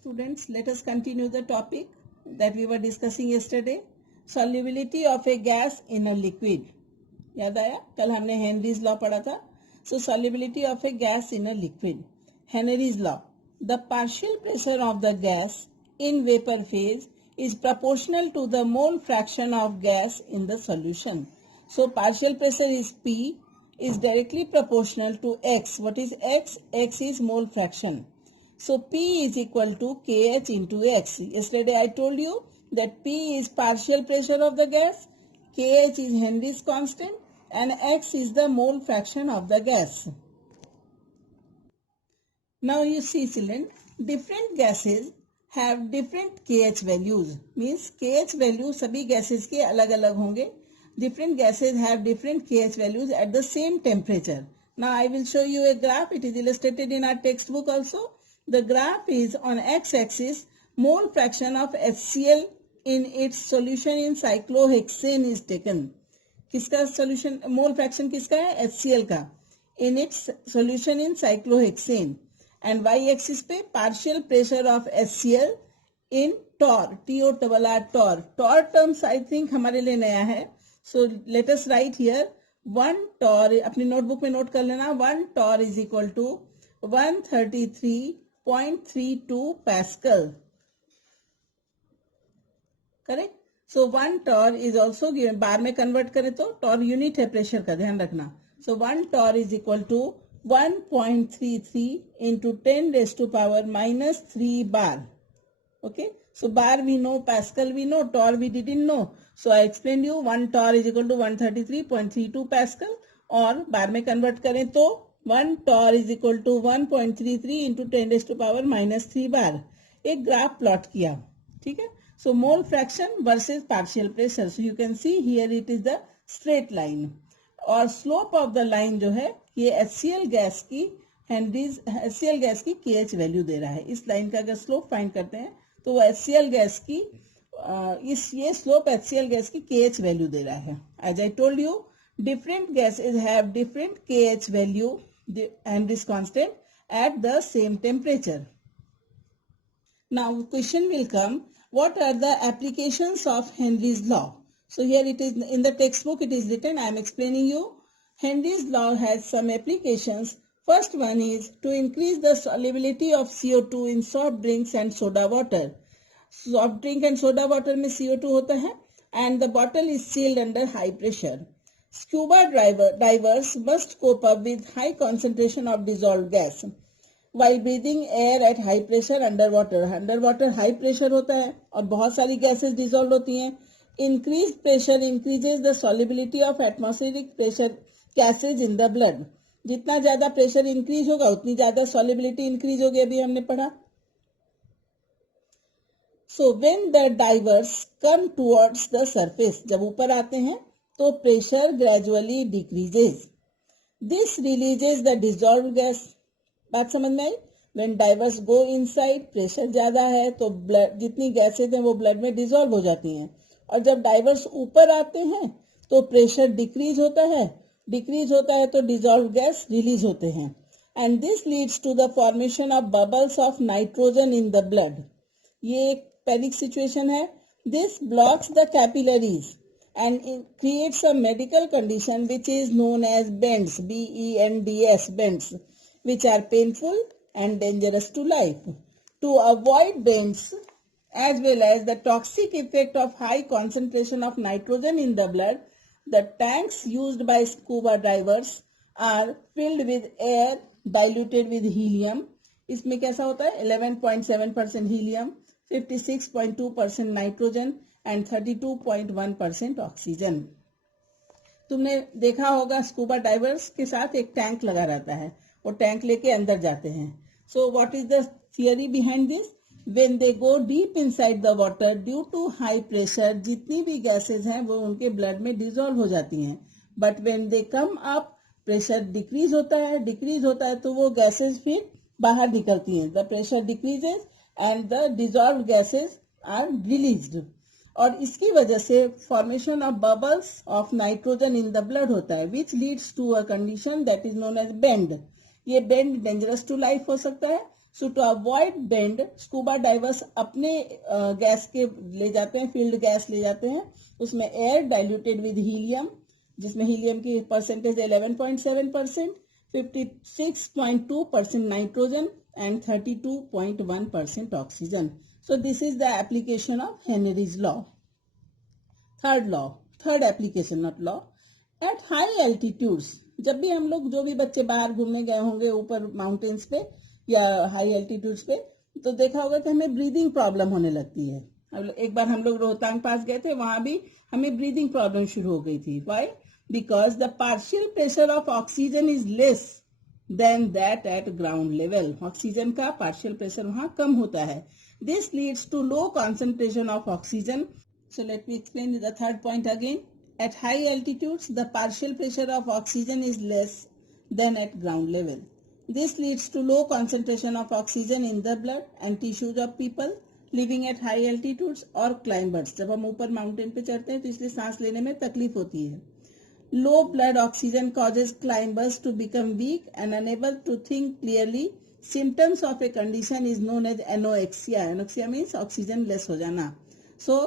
Students, let us continue the topic that we were discussing yesterday. Solubility of a gas in a liquid. याद आया? कल हमने Henry's law पढ़ा था. So solubility of a gas in a liquid. Henry's law. The partial pressure of the gas in vapor phase is proportional to the mole fraction of gas in the solution. So partial pressure is P is directly proportional to X. What is X? X is mole fraction. So P is equal to KH into X. Yesterday I told you that P is partial pressure of the gas, KH is Henry's constant, and X is the mole fraction of the gas. Now you see children, different gases have different KH values. Means KH value सभी gases के अलग अलग होंगे. Different gases have different KH values at the same temperature. Now I will show you a graph. It is illustrated in our textbook also. The graph is on x-axis, mole fraction of HCl in its solution in cyclohexane is taken. किसका solution mole fraction किसका है? HCl का. In its solution in cyclohexane. And y-axis पे partial pressure of HCl in torr, T-O-R-R, torr. Torr terms I think हमारे लिए नया है. So let us write here 1 torr. अपनी notebook में note कर लेना. 1 torr is equal to 133.32 Pascal. Correct? So 1 torr is also given. बार में convert करें तो torr unit है pressure का, ध्यान रखना. So 1 torr is equal to 1.33 into 10 raised to power minus 3 bar. Okay? So bar we know, Pascal we know, torr we didn't know. So I explained you 1 torr is equal to 133.32 Pascal. और बार में convert करें तो 1 torr is equal to 1.33 into 10 raised to power minus 3 bar. एक graph plot किया, ठीक है. So mole fraction versus partial pressure. So you can see here it is the straight line. और slope of the line जो है ये HCl gas की HCl gas की KH वैल्यू दे रहा है. इस लाइन का अगर स्लोप फाइंड करते हैं तो वो HCl गैस की ये स्लोप HCl गैस की KH वैल्यू दे रहा है. As I told you, different gases have different KH value and is constant at the same temperature. Now question will come, what are the applications of Henry's law? So here it is in the textbook, it is written, I am explaining you. Henry's law has some applications. First one is to increase the solubility of CO2 in soft drinks and soda water. Soft drink and soda water में CO2 होता है and the bottle is sealed under high pressure. Scuba divers must cope up with high concentration of dissolved gas while breathing air at high pressure underwater. Underwater high pressure होता है और बहुत सारी gases dissolved होती हैं. Increased pressure increases the solubility of atmospheric pressure gases in the blood. जितना ज्यादा pressure increase होगा उतनी ज्यादा solubility इंक्रीज होगी, अभी हमने पढ़ा. So when the divers come towards the surface, जब ऊपर आते हैं तो pressure gradually decreases. This releases the dissolved gas. बात समझ में आई? When divers go inside, pressure ज्यादा है तो blood जितनी गैसेज हैं वो blood में dissolve हो जाती हैं. और जब divers ऊपर आते हैं तो pressure decrease होता है तो dissolved gas release होते हैं. And this leads to the formation of bubbles of nitrogen in the blood. ये एक panic situation है. This blocks the capillaries and it creates a medical condition which is known as bends, B-E-N-D-S, bends, which are painful and dangerous to life. To avoid bends as well as the toxic effect of high concentration of nitrogen in the blood, the tanks used by scuba divers are filled with air diluted with helium. इसमें कैसा होता है? 11.7% helium, 56.2% nitrogen and 32.1% oxygen. तुमने देखा होगा scuba divers के साथ एक टैंक लगा रहता है, वो टैंक लेके अंदर जाते हैं. So what is the theory behind this? When they go deep inside the water due to high pressure, जितनी भी gases हैं वो उनके blood में dissolve हो जाती हैं. But when they come up, pressure decrease होता है तो वो gases फिर बाहर निकलती हैं. The pressure decreases and the dissolved gases are released. और इसकी वजह से formation of bubbles of nitrogen in the blood होता है, which leads to a condition that is known as bend. ये bend dangerous to life हो सकता है. So to avoid bend scuba divers अपने गैस के ले जाते हैं, फील्ड गैस ले जाते हैं, उसमें एयर डाइल्यूटेड विद हीलियम, जिसमें हीलियम की percentage 11.7%, 56.2% nitrogen and 32.1% oxygen. So this is the application of Henry's law. Third application, not law. At high altitudes, जब भी हम लोग, जो भी बच्चे बाहर घूमने गए होंगे ऊपर माउंटेन्स पे या हाई एल्टीट्यूड्स पे, तो देखा होगा कि हमें ब्रीदिंग प्रॉब्लम होने लगती है. एक बार हम लोग रोहतांग पास गए थे, वहां भी हमें ब्रीदिंग प्रॉब्लम शुरू हो गई थी. Why? Because the partial pressure of oxygen is less than that at ground level. Oxygen का पार्शियल प्रेशर वहां कम होता है. This leads to low concentration of oxygen. So let me explain the third point again. At high altitudes, the partial pressure of oxygen is less than at ground level. This leads to low concentration of oxygen in the blood and tissues of people living at high altitudes or climbers. जब हम ऊपर mountain पे चढ़ते हैं तो इसलिए सांस लेने में तकलीफ होती है. Low blood oxygen causes climbers to become weak and unable to think clearly. Symptoms of a condition is known as anoxia. Anoxia means oxygen less हो जाना. So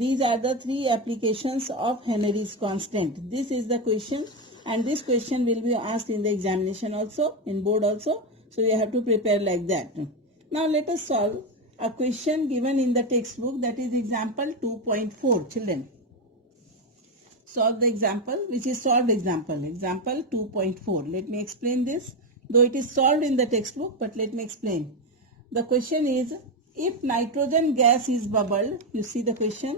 these are the three applications of Henry's constant. This is the question, and this question will be asked in the examination also, in board also. So you have to prepare like that. Now let us solve a question given in the textbook, that is example 2.4. Children, solve the example, which is solved example. Example 2.4. Let me explain this. Though it is solved in the textbook, but let me explain. The question is, if nitrogen gas is bubbled, you see the question,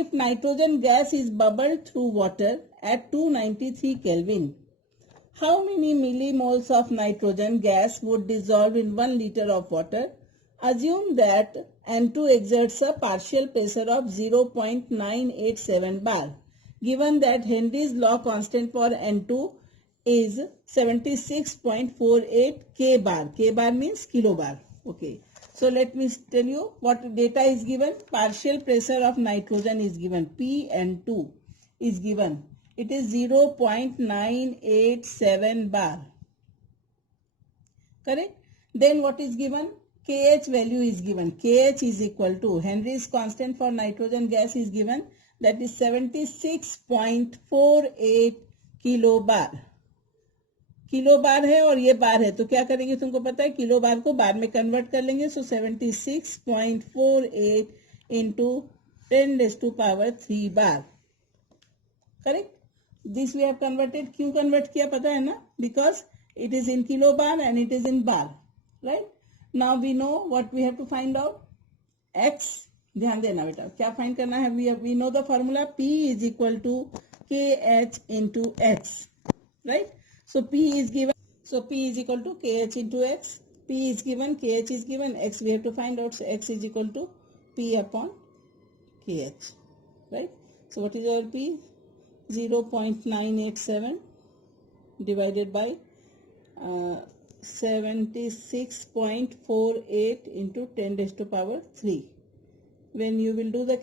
if nitrogen gas is bubbled through water at 293 Kelvin, how many millimoles of nitrogen gas would dissolve in 1 liter of water? Assume that N2 exerts a partial pressure of 0.987 bar. Given that Henry's law constant for N2 is 76.48 K bar. K bar means kilobar. Okay. So let me tell you what data is given. Partial pressure of nitrogen is given. PN2 is given. It is 0.987 bar. Correct? Then what is given? KH value is given. KH is equal to Henry's constant for nitrogen gas is given. That is 76.48 kilobar. Kilo बार है और ये बार है, तो क्या करेंगे तुमको पता है, किलो बार को बार में कन्वर्ट कर लेंगे. So 76.48 into 10⁻³ bar. Correct? This we have converted. क्यों कन्वर्ट किया पता है ना? Because it is in kilo bar and it is in bar. Right? Now we know what we have to find out. X, ध्यान देना बेटा, क्या find करना है? We know the formula. P is equal to KH into X. Right? So P is given. So P is equal to KH into X. P is given, KH is given, X we have to find out. So X is equal to P upon KH. Right? So what is our P? 0.987 divided by 76.48 into 10⁻³. When you will do the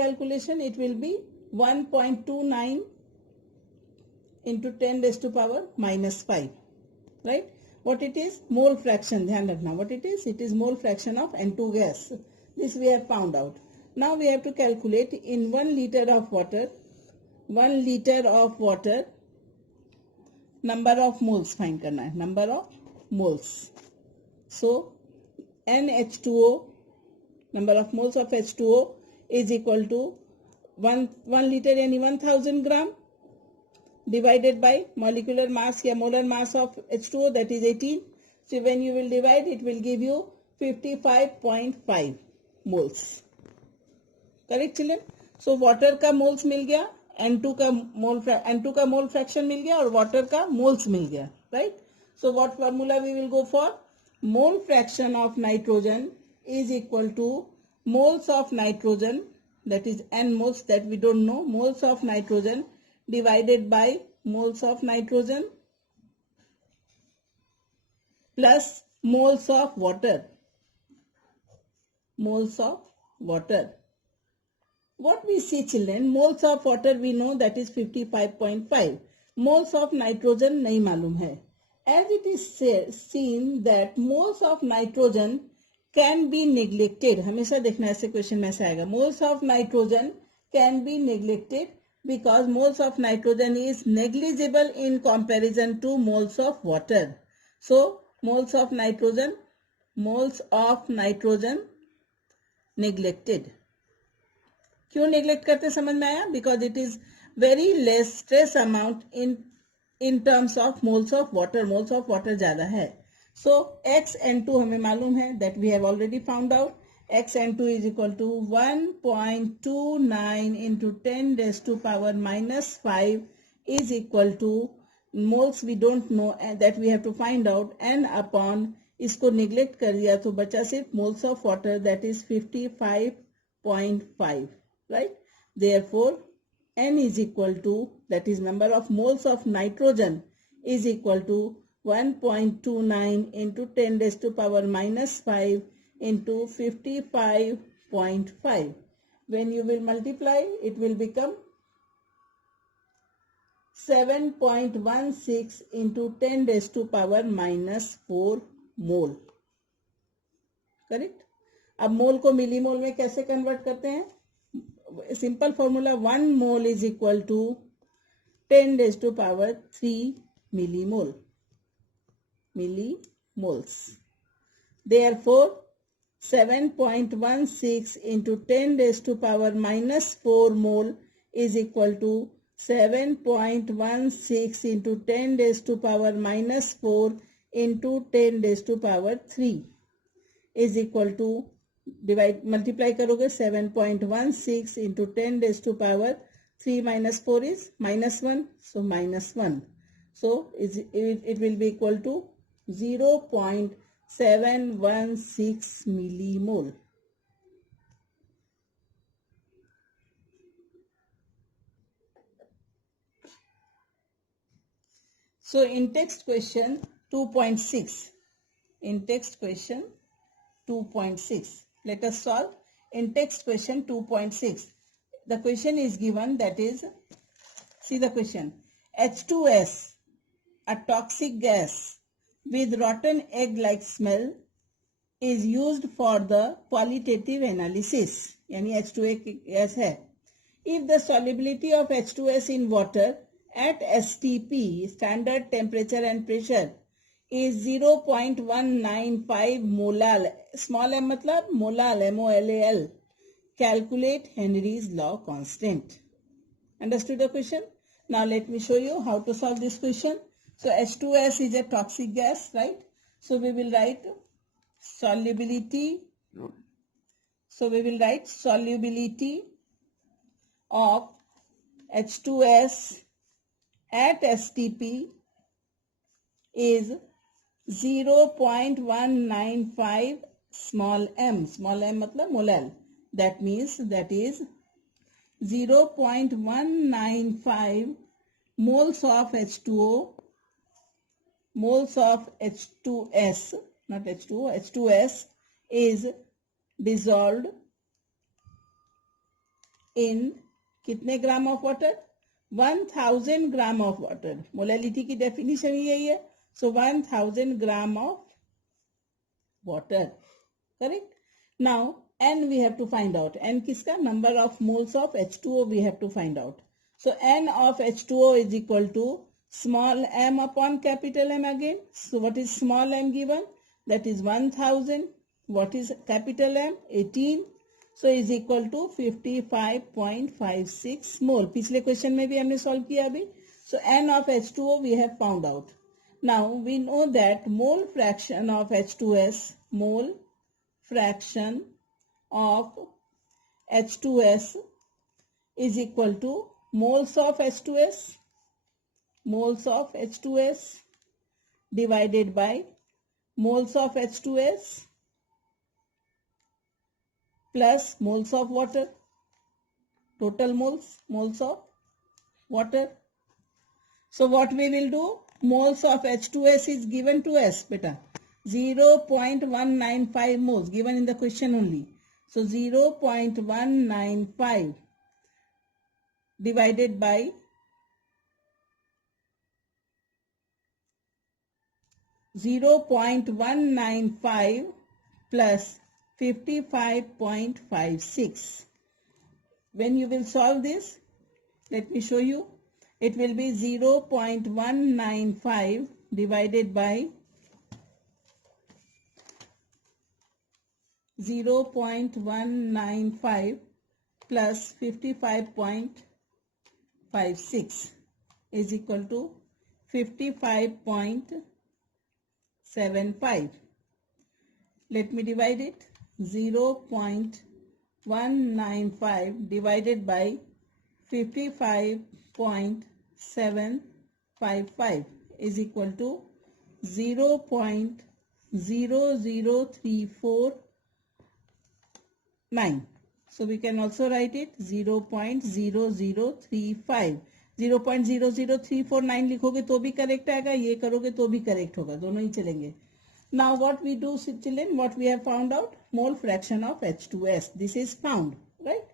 calculation, it will be 1.29 into 10⁻⁻⁵. Right? What it is? Mole fraction. ध्यान रखना. What it is? It is mole fraction of N2 gas. This we have found out. Now we have to calculate in 1 liter of water, number of moles find करना है. Number of moles. So NH2O, number of moles of H2O is equal to 1 liter यानी 1000 gram divided by molecular mass या molar mass of H2O, that is 18. So when you will divide, it will give you 55.5 moles. Correct children? So water का moles मिल गया, N2 का mole fraction मिल गया और water का moles मिल गया. Right? So what formula we will go for? Mole fraction of nitrogen is equal to moles of nitrogen, that is N moles that we don't know, moles of nitrogen divided by moles of nitrogen plus moles of water. Moles of water. What we see children, moles of water we know that is 55.5. Moles of nitrogen नहीं मालूम है. as it is seen that moles of nitrogen can be neglected. हमेशा देखना ऐसे question में ऐसा आएगा. Moles of nitrogen can be neglected because moles of nitrogen is negligible in comparison to moles of water. So moles of nitrogen neglected. क्यों neglect करते समझ में आया? Because it is very less stress amount in terms of moles of water. Moles of water ज्यादा है. So xN2 हमें मालूम है that we have already found out. xN2 is equal to 1.29 into 10 raised to power minus 5 is equal to moles we don't know that we have to find out n upon इसको neglect कर दिया तो बचा सिर्फ moles of water that is 55.5. right? Therefore, n is equal to, that is number of moles of nitrogen is equal to 1.29 into 10 raised to power minus 5 into 55.5. When you will multiply, it will become 7.16 into 10 raised to power minus 4 mole. Correct? अब मोल को millimole में कैसे convert करते हैं? Simple formula 1 mole is equal to 10 raised to power 3 millimoles. Therefore, 7.16 into 10 raised to power minus 4 mole is equal to 7.16 into 10 raised to power minus 4 into 10 raised to power 3 is equal to, multiply करोगे 7.16 into 10 raised to power 3 minus 4 is minus 1. So minus 1. So it will be equal to 0.716 millimole. So in text question 2.6. Let us solve in text question 2.6. The question is given, that is, see the question. H2S, a toxic gas with rotten egg-like smell, is used for the qualitative analysis. यानी H2S gas है. If the solubility of H2S in water at STP, standard temperature and pressure, is 0.195 molal. Small m मतलब molal, MOLAL. Calculate Henry's law constant. Understood the question? Now let me show you how to solve this question. So H2S is a toxic gas, right? So we will write solubility. So we will write solubility of H2S at STP is 0.195 small m. Small m मतलब molal. That means that is 0.195 moles of H2O, moles of H2S, not H2O, H2S is dissolved in कितने gram of water? 1000 gram of water. Molality की definition यही है. So 1000 gram of water. Correct? Now n we have to find out. N किसका? Number of moles of H2O we have to find out. So n of H2O is equal to small m upon capital M again. So what is small m given? That is 1000. What is capital M? 18. So is equal to 55.56 mole. पिछले question में भी हमने solve किया अभी. So n of H2O we have found out. Now we know that mole fraction of H2S, mole fraction of H2S is equal to moles of H2S divided by moles of H2S plus moles of water. Total moles of water. So what we will do? Moles of H2S is given to us, beta. 0.195 moles given in the question only. So 0.195 divided by 0.195 plus 55.56. When you will solve this, let me show you. It will be 0.195 divided by 0.195 plus 55.56 is equal to 55.75. Let me divide it. 0.195 divided by 55.755 is equal to 0.00349. So we can also write it 0.0035. 0.00349 लिखोगे तो भी correct आएगा, ये करोगे तो भी correct होगा, दोनों ही चलेंगे. Now what we do, children, what we have found out? Mole fraction of H2S. This is found, right?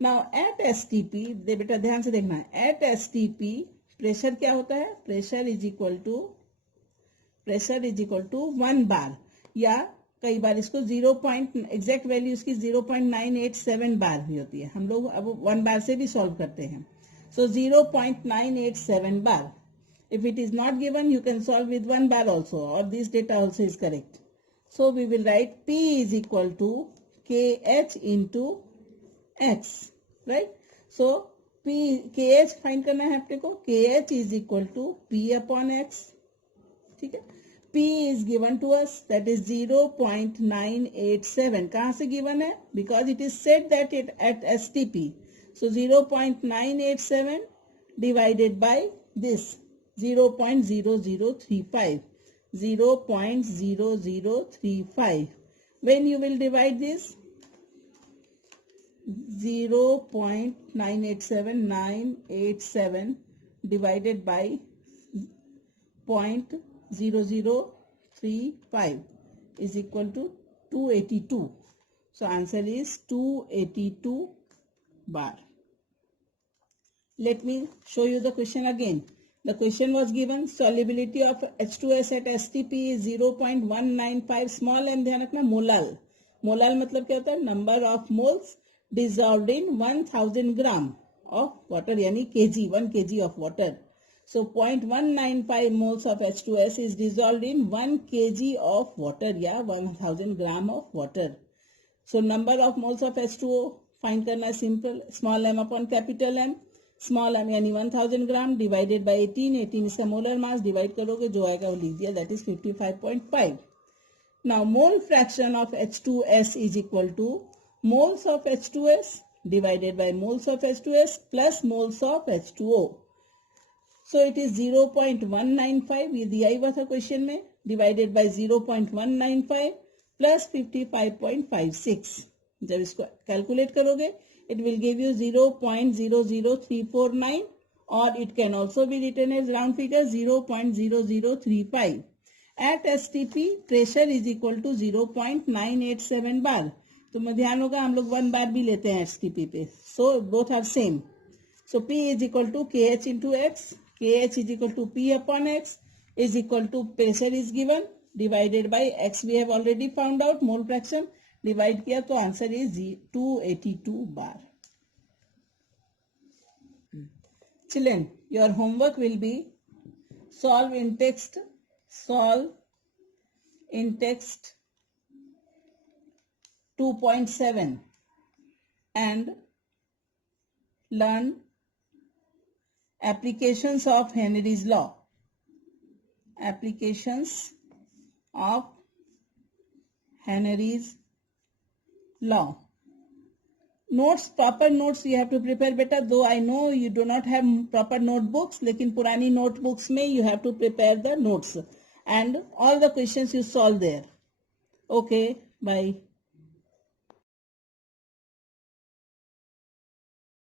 Now at STP, बेटा ध्यान से देखना है. At STP प्रेशर क्या होता है? प्रेशर इज इक्वल टू 1 बार, या कई बार इसको 0. एग्जैक्ट वैल्यू इसकी 0.987 बार भी होती है. हम लोग अब 1 बार से भी सॉल्व करते हैं. So 0.987 bar. If it is not given, you can solve with 1 bar also, or this data also is correct. So we will write P is equal to KH into X, right? So KH find करना है अपने को. KH is equal to P upon X. ठीक है. P is given to us, that is 0.987. कहाँ से given है? Because it is said that it at STP. So 0.987 divided by this 0.0035. 0.0035. When you will divide this, 0.987 divided by 0.0035 is equal to 282. So answer is 282 bar. Let me show you the question again. The question was given, solubility of H2S at STP is 0.195 small m. ध्यान रखना, molal. Molal मतलब क्या होता है? Number of moles dissolved in 1000 gram of water, यानी kg, 1 kg of water. So 0.195 moles of H2S is dissolved in 1 kg of water, या 1000 gram of water. So number of moles of H2O find करना है. Simple, small m upon capital M. Small m यानी 1000 gram divided by 18 इसका molar mass, divide करोगे जो आएगा वो लिख दिया, that is 55.5. Now mole fraction of H2S is equal two moles of H2S divided by moles of H2S plus moles of H2O. So it is 0.195, ये दिया ही हुआ था क्वेश्चन में, डिवाइडेड बाय 0.195 प्लस 55.56. जब इसको कैलकुलेट करोगे it will give you 0.00349, or it can also be written as round figure 0.0035. At STP pressure is equal to 0.987 bar. तो ध्यान होगा हम लोग 1 बार भी लेते हैं STP पे. So both are same. So P is equal to KH into X. KH is equal to P upon X is equal to pressure is given divided by X. We have already found out mole fraction. Divide किया तो answer is 282 bar. Children, your homework will be solve in text 2.7 and learn applications of Henry's law. Applications of Henry's law. Notes, proper notes you have to prepare better. Though I know you do not have proper notebooks, लेकिन पुरानी notebooks में you have to prepare the notes and all the questions you solve there. Okay, bye.